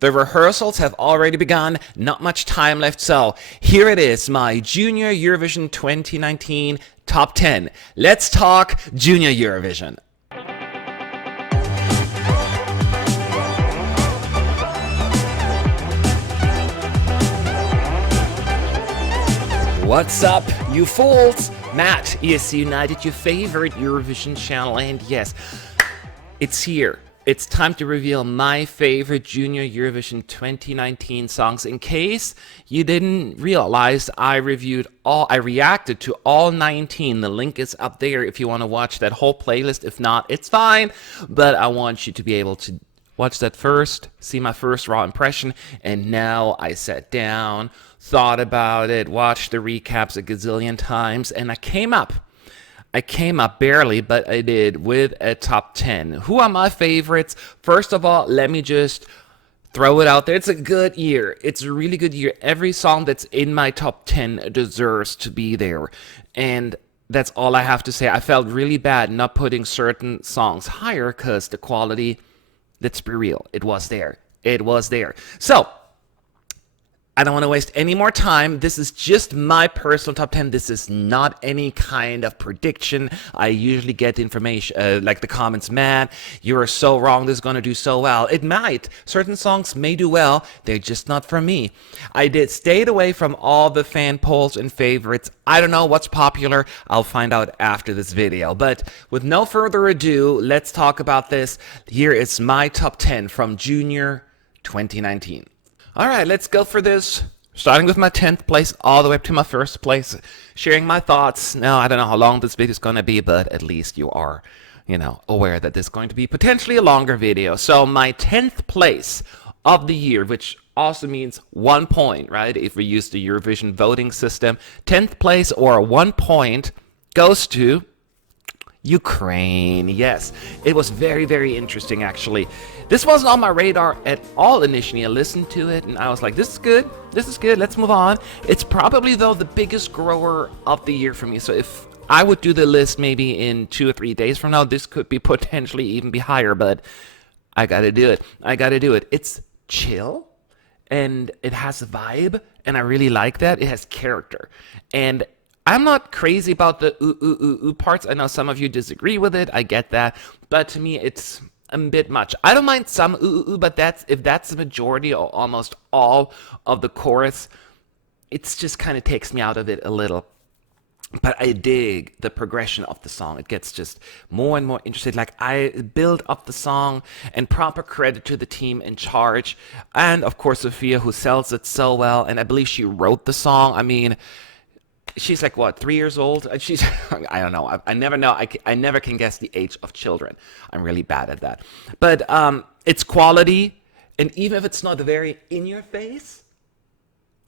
The rehearsals have already begun, not much time left, so here it is, my Junior Eurovision 2019 Top 10. Let's talk Junior Eurovision. What's up, you fools? Matt, ESC United, your favorite Eurovision channel, and yes, it's here. It's time to reveal my favorite Junior Eurovision 2019 songs. In case you didn't realize, I reacted to all 19. The link is up there if you want to watch that whole playlist. If not, it's fine. But I want you to be able to watch that first, see my first raw impression, and now I sat down, thought about it, watched the recaps a gazillion times, and I came up barely, but I did, with a top 10. Who are my favorites? First of all, let me just throw it out there. It's a good year. It's a really good year. Every song that's in my top 10 deserves to be there. And that's all I have to say. I felt really bad not putting certain songs higher because the quality, let's be real, it was there. It was there. So, I don't want to waste any more time. This is just my personal top 10. This is not any kind of prediction. I usually get information, like the comments, man, you're so wrong, this is going to do so well. It might. Certain songs may do well. They're just not for me. I stayed away from all the fan polls and favorites. I don't know what's popular. I'll find out after this video. But with no further ado, let's talk about this. Here is my top 10 from Junior 2019. All right, let's go for this. Starting with my 10th place all the way up to my first place, sharing my thoughts. Now, I don't know how long this video is going to be, but at least you are, aware that this is going to be potentially a longer video. So my 10th place of the year, which also means 1 point, right? If we use the Eurovision voting system, 10th place or 1 point goes to Ukraine. Yes, it was very, very interesting, actually. This wasn't on my radar at all initially. I listened to it and I was like, this is good, let's move on. It's probably, though, the biggest grower of the year for me. So if I would do the list maybe in 2 or 3 days from now, this could be potentially even be higher, but I gotta do it. It's chill and it has a vibe, and I really like that. It has character, and I'm not crazy about the ooh parts. I know some of you disagree with it. I get that. But to me, it's a bit much. I don't mind some ooh, but if that's the majority or almost all of the chorus, it's just kind of takes me out of it a little. But I dig the progression of the song. It gets just more and more interesting. Like, I build up the song, and proper credit to the team in charge. And, of course, Sophia, who sells it so well. And I believe she wrote the song. I mean, she's like, what, 3 years old? She's, I don't know. I never know. I never can guess the age of children. I'm really bad at that. But it's quality. And even if it's not very in your face,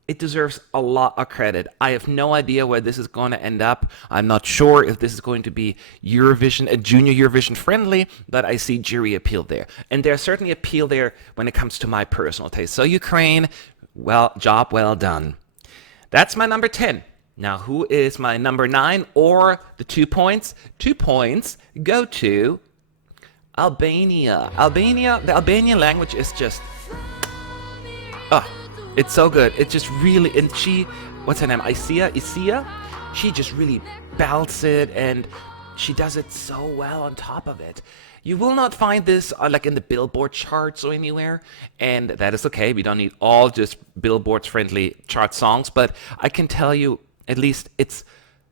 it deserves a lot of credit. I have no idea where this is going to end up. I'm not sure if this is going to be Junior Eurovision friendly, but I see jury appeal there. And there's certainly appeal there when it comes to my personal taste. So Ukraine, job well done. That's my number 10. Now, who is my number 9 or the 2 points? 2 points go to Albania. The Albanian language is just, it's so good. It just really, and what's her name? Isia? She just really belts it, and she does it so well on top of it. You will not find this like in the Billboard charts or anywhere, and that is okay. We don't need all just Billboard's friendly chart songs, but I can tell you, at least it's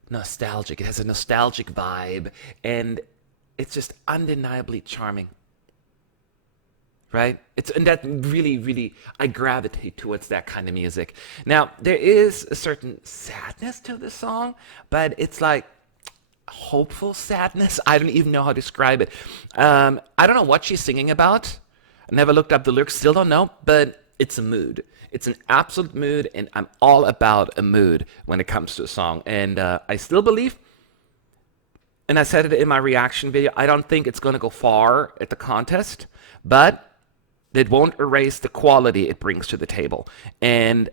nostalgic. It has a nostalgic vibe, and it's just undeniably charming. Right? And that really, really, I gravitate towards that kind of music. Now, there is a certain sadness to the song, but it's like hopeful sadness. I don't even know how to describe it. I don't know what she's singing about. I never looked up the lyrics, still don't know, but it's a mood. It's an absolute mood, and I'm all about a mood when it comes to a song. And I still believe, and I said it in my reaction video, I don't think it's going to go far at the contest, but it won't erase the quality it brings to the table. And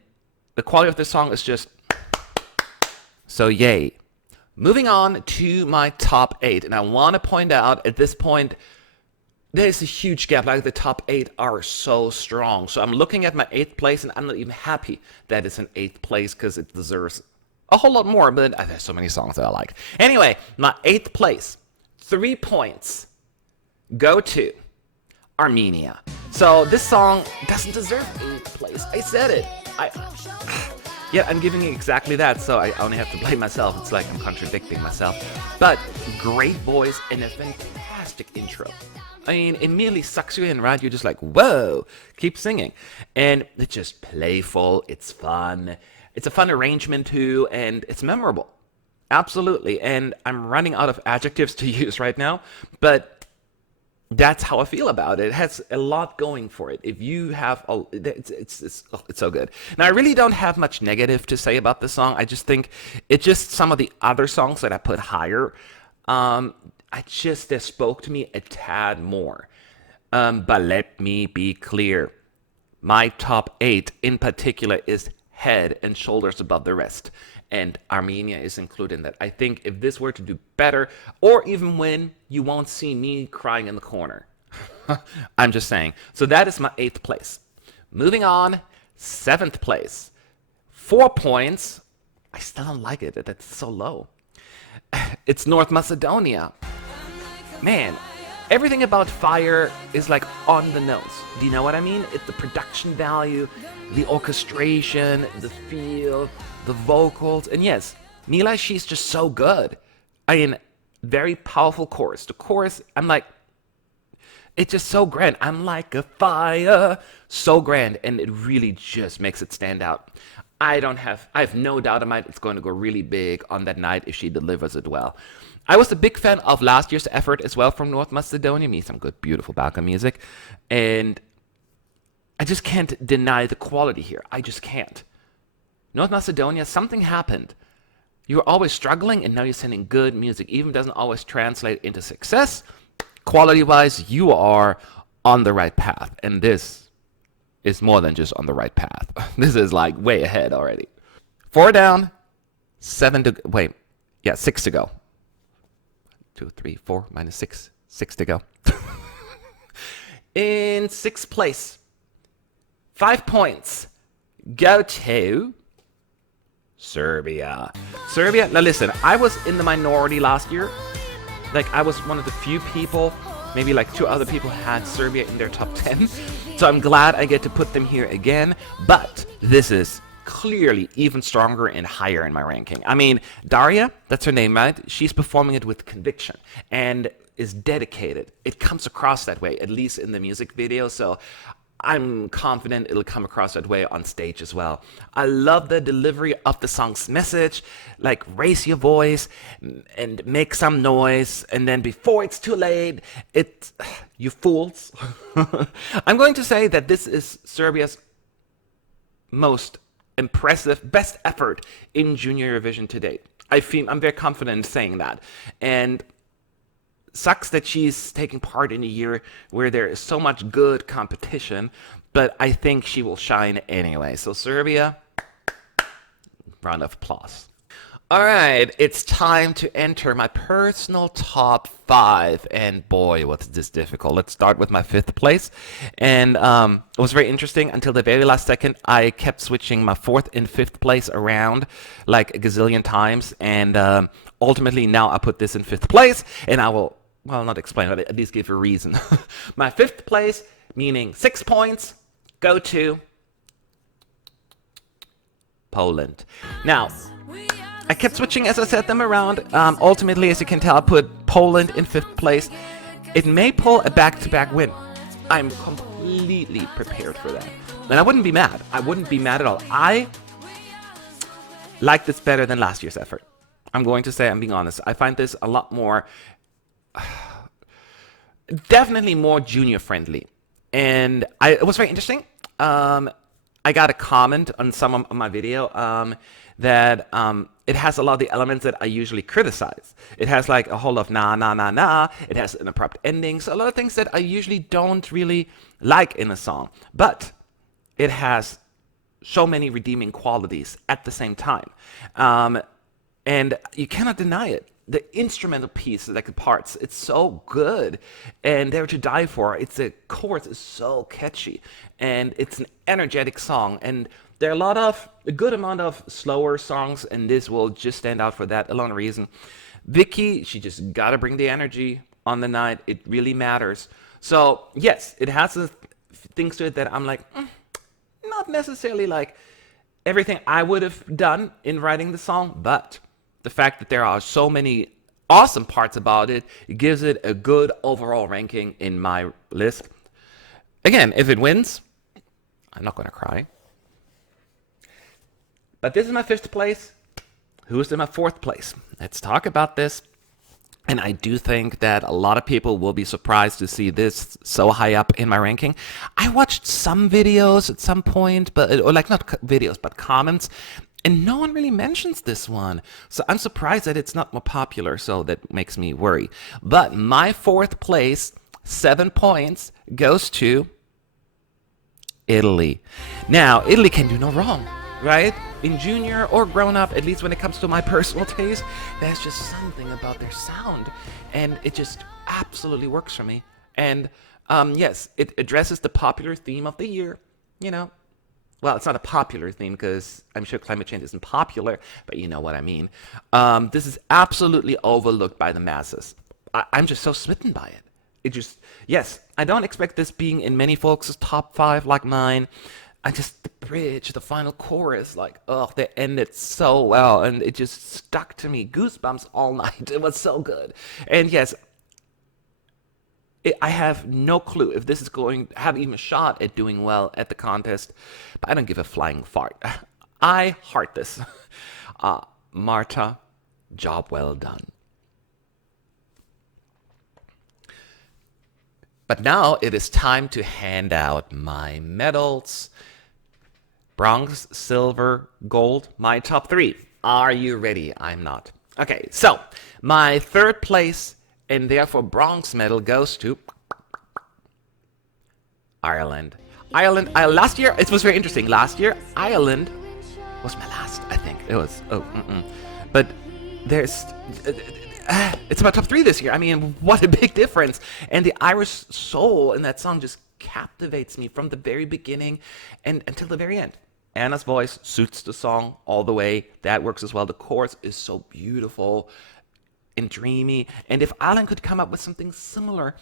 the quality of this song is just, so yay. Moving on to my top 8, and I want to point out at this point, there's a huge gap. Like the top 8 are so strong. So I'm looking at my 8th place, and I'm not even happy that it's an 8th place because it deserves a whole lot more. But there's so many songs that I like. Anyway, my 8th place, 3 points, go to Armenia. So this song doesn't deserve 8th place. I said it. Yeah, I'm giving you exactly that, so I only have to blame myself. It's like I'm contradicting myself. But great voice and a fantastic intro. I mean, it merely sucks you in, right? You're just like, whoa, keep singing. And it's just playful, it's fun. It's a fun arrangement too, and it's memorable. Absolutely. And I'm running out of adjectives to use right now, but that's how I feel about it. It has a lot going for it. If you have, it's so good. Now, I really don't have much negative to say about this song. I just think it's just some of the other songs that I put higher. They spoke to me a tad more. But let me be clear. My top 8 in particular is head and shoulders above the rest. And Armenia is included in that. I think if this were to do better, or even win, you won't see me crying in the corner. I'm just saying. So that is my 8th place. Moving on, 7th place. 4 points. I still don't like it. That's so low. It's North Macedonia. Man, everything about Fire is like on the nose. Do you know what I mean? It's the production value, the orchestration, the feel, the vocals. And yes, Mila, she's just so good. I mean, very powerful chorus. The chorus, I'm like, it's just so grand. I'm like a fire. So grand. And it really just makes it stand out. I have no doubt in mind it's going to go really big on that night if she delivers it well. I was a big fan of last year's effort as well from North Macedonia. Me some good, beautiful Balkan music. And I just can't deny the quality here. I just can't. North Macedonia, something happened. You were always struggling, and now you're sending good music. Even doesn't always translate into success. Quality-wise, you are on the right path. And this is more than just on the right path. This is like way ahead already. 4 down, 6 to go. 2, 3, 4, minus 6. 6 to go. In 6th place, 5 points, go to Serbia. Serbia, now listen, I was in the minority last year. Like, I was one of the few people, maybe like 2 other people had Serbia in their top 10. So I'm glad I get to put them here again. But this is clearly even stronger and higher in my ranking. I mean, Daria, that's her name, right? She's performing it with conviction and is dedicated. It comes across that way, at least in the music video. So I'm confident it'll come across that way on stage as well. I love the delivery of the song's message, like raise your voice and make some noise, and then before it's too late, you fools. I'm going to say that this is Serbia's most impressive, best effort in Junior Eurovision to date. I'm very confident in saying that. And sucks that she's taking part in a year where there is so much good competition, but I think she will shine anyway. So Serbia, round of applause. All right, it's time to enter my personal top 5, and boy, what's this difficult. Let's start with my 5th place, and it was very interesting. Until the very last second, I kept switching my 4th and 5th place around like a gazillion times, and ultimately now I put this in 5th place, and I will, well, not explain, but at least give a reason. My 5th place, meaning 6 points, go to Poland. Now, I kept switching as I set them around. Ultimately, as you can tell, I put Poland in 5th place. It may pull a back-to-back win. I'm completely prepared for that. And I wouldn't be mad. I wouldn't be mad at all. I like this better than last year's effort. I'm going to say, I'm being honest. I find this a lot more, definitely more junior-friendly. And it was very interesting. I got a comment on some of my video that it has a lot of the elements that I usually criticize. It has like a whole lot of nah, nah, nah, nah. It has an abrupt ending. So a lot of things that I usually don't really like in a song. But it has so many redeeming qualities at the same time. And you cannot deny it. the instrumental piece, like the parts, it's so good, and they're to die for. It's the chorus is so catchy, and it's an energetic song, and there are a good amount of slower songs, and this will just stand out for that alone reason. Vicky, she just gotta bring the energy on the night. It really matters. So yes, it has things to it that I'm like, not necessarily like everything I would have done in writing the song, but the fact that there are so many awesome parts about it, it gives it a good overall ranking in my list. Again, if it wins, I'm not going to cry. But this is my 5th place. Who's in my 4th place? Let's talk about this. And I do think that a lot of people will be surprised to see this so high up in my ranking. I watched some videos at some point, or like not videos, but comments, and no one really mentions this one. So I'm surprised that it's not more popular, so that makes me worry. But my 4th place, 7 points, goes to Italy. Now, Italy can do no wrong, right? In junior or grown up, at least when it comes to my personal taste, there's just something about their sound, and it just absolutely works for me. And yes, it addresses the popular theme of the year, you know. Well, it's not a popular theme because I'm sure climate change isn't popular, but you know what I mean. This is absolutely overlooked by the masses. I'm just so smitten by it. It just, yes, I don't expect this being in many folks' top 5 like mine. The bridge, the final chorus, like, oh, they ended so well, and it just stuck to me. Goosebumps all night. It was so good. And yes, I have no clue if this is going to have even a shot at doing well at the contest, but I don't give a flying fart. I heart this. Marta, job well done. But now it is time to hand out my medals. Bronze, silver, gold, my top 3. Are you ready? I'm not. Okay, so my 3rd place and therefore bronze medal goes to Ireland. Last year, it was very interesting. Last year, Ireland was my last, I think. It was, But it's my top 3 this year. I mean, what a big difference. And the Irish soul in that song just captivates me from the very beginning and until the very end. Anna's voice suits the song all the way. That works as well. The chorus is so beautiful and dreamy. And if Ireland could come up with something similar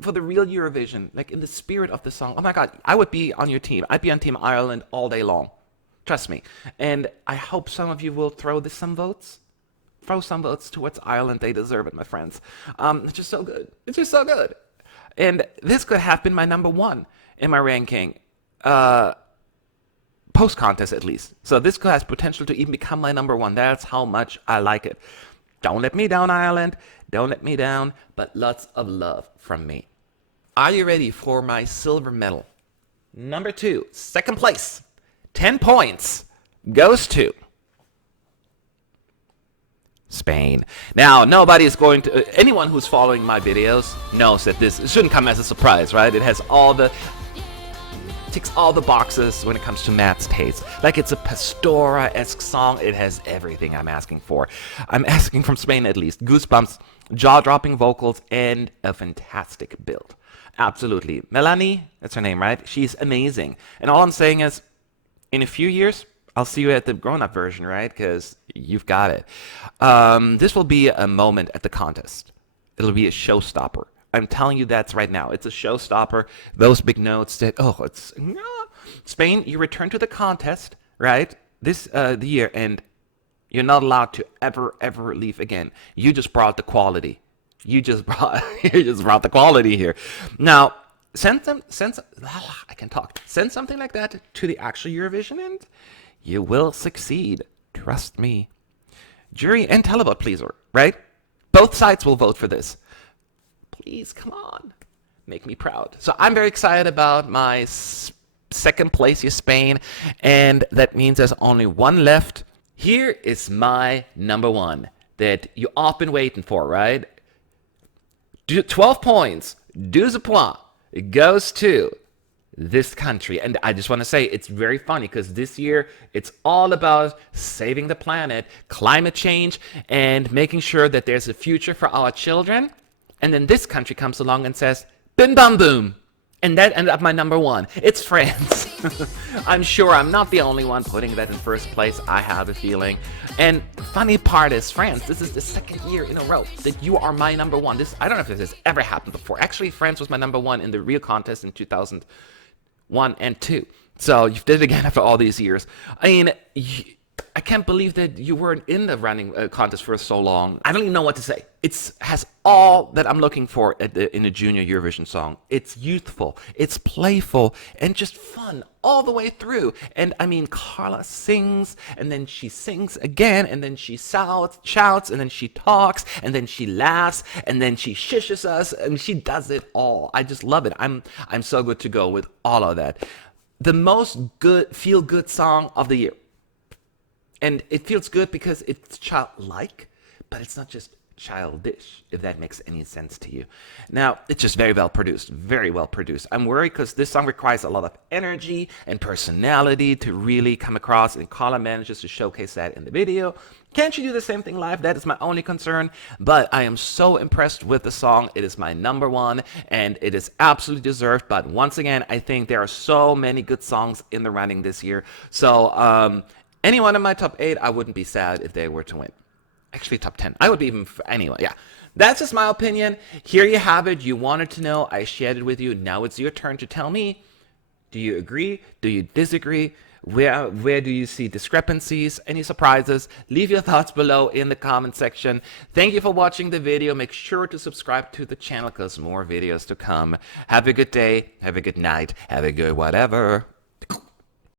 for the real Eurovision, like in the spirit of the song, oh my God, I would be on your team. I'd be on Team Ireland all day long. Trust me. And I hope some of you will throw some votes. Throw some votes towards Ireland. They deserve it, my friends. It's just so good. It's just so good. And this could have been my number 1 in my ranking. Post-contest at least. So this has potential to even become my number 1. That's how much I like it. Don't let me down, Ireland. Don't let me down, but lots of love from me. Are you ready for my silver medal? Number 2, 2nd place, 10 points, goes to Spain. Now, nobody is going to, anyone who's following my videos knows that this shouldn't come as a surprise, right? It has ticks all the boxes when it comes to Matt's taste. Like, it's a Pastora-esque song. It has everything I'm asking for. I'm asking from Spain at least. Goosebumps, jaw-dropping vocals, and a fantastic build. Absolutely. Melanie, that's her name, right? She's amazing. And all I'm saying is, in a few years, I'll see you at the grown-up version, right? Because you've got it. This will be a moment at the contest. It'll be a showstopper. I'm telling you that right now. It's a showstopper. Those big notes that, Spain, you return to the contest, right? The year, and you're not allowed to ever leave again. You just brought the quality. You just brought the quality here. Now, send something like that to the actual Eurovision, and you will succeed. Trust me. Jury and televote pleaser, right? Both sides will vote for this. Please, come on. Make me proud. So I'm very excited about my 2nd place here, Spain. And that means there's only 1 left. Here is my number 1 that you all been waiting for, right? 12 points. 12 points. It goes to this country. And I just want to say it's very funny because this year it's all about saving the planet, climate change, and making sure that there's a future for our children. And then this country comes along and says, bim bam boom. And that ended up my number one. It's France. I'm sure I'm not the only one putting that in first place. I have a feeling. And funny part is, France, this is the second year in a row that you are my number one. I don't know if this has ever happened before. Actually, France was my number one in the real contest in 2001 and 2. So you did it again after all these years. I mean, I can't believe that you weren't in the running contest for so long. I don't even know what to say. It has all that I'm looking for in a Junior Eurovision song. It's youthful, it's playful, and just fun all the way through. And I mean, Carla sings, and then she sings again, and then she shouts, and then she talks, and then she laughs, and then she shushes us, and she does it all. I just love it. I'm so good to go with all of that. The most feel-good song of the year. And it feels good because it's childlike, but it's not just childish, if that makes any sense to you. Now, it's just very well produced, very well produced. I'm worried because this song requires a lot of energy and personality to really come across, and Carla manages to showcase that in the video. Can't she do the same thing live? That is my only concern, but I am so impressed with the song. It is my number one, and it is absolutely deserved. But once again, I think there are so many good songs in the running this year. So, anyone in my top 8, I wouldn't be sad if they were to win. Actually, top 10. I would be even... Anyway, yeah. That's just my opinion. Here you have it. You wanted to know. I shared it with you. Now it's your turn to tell me. Do you agree? Do you disagree? Where do you see discrepancies? Any surprises? Leave your thoughts below in the comment section. Thank you for watching the video. Make sure to subscribe to the channel because more videos to come. Have a good day. Have a good night. Have a good whatever.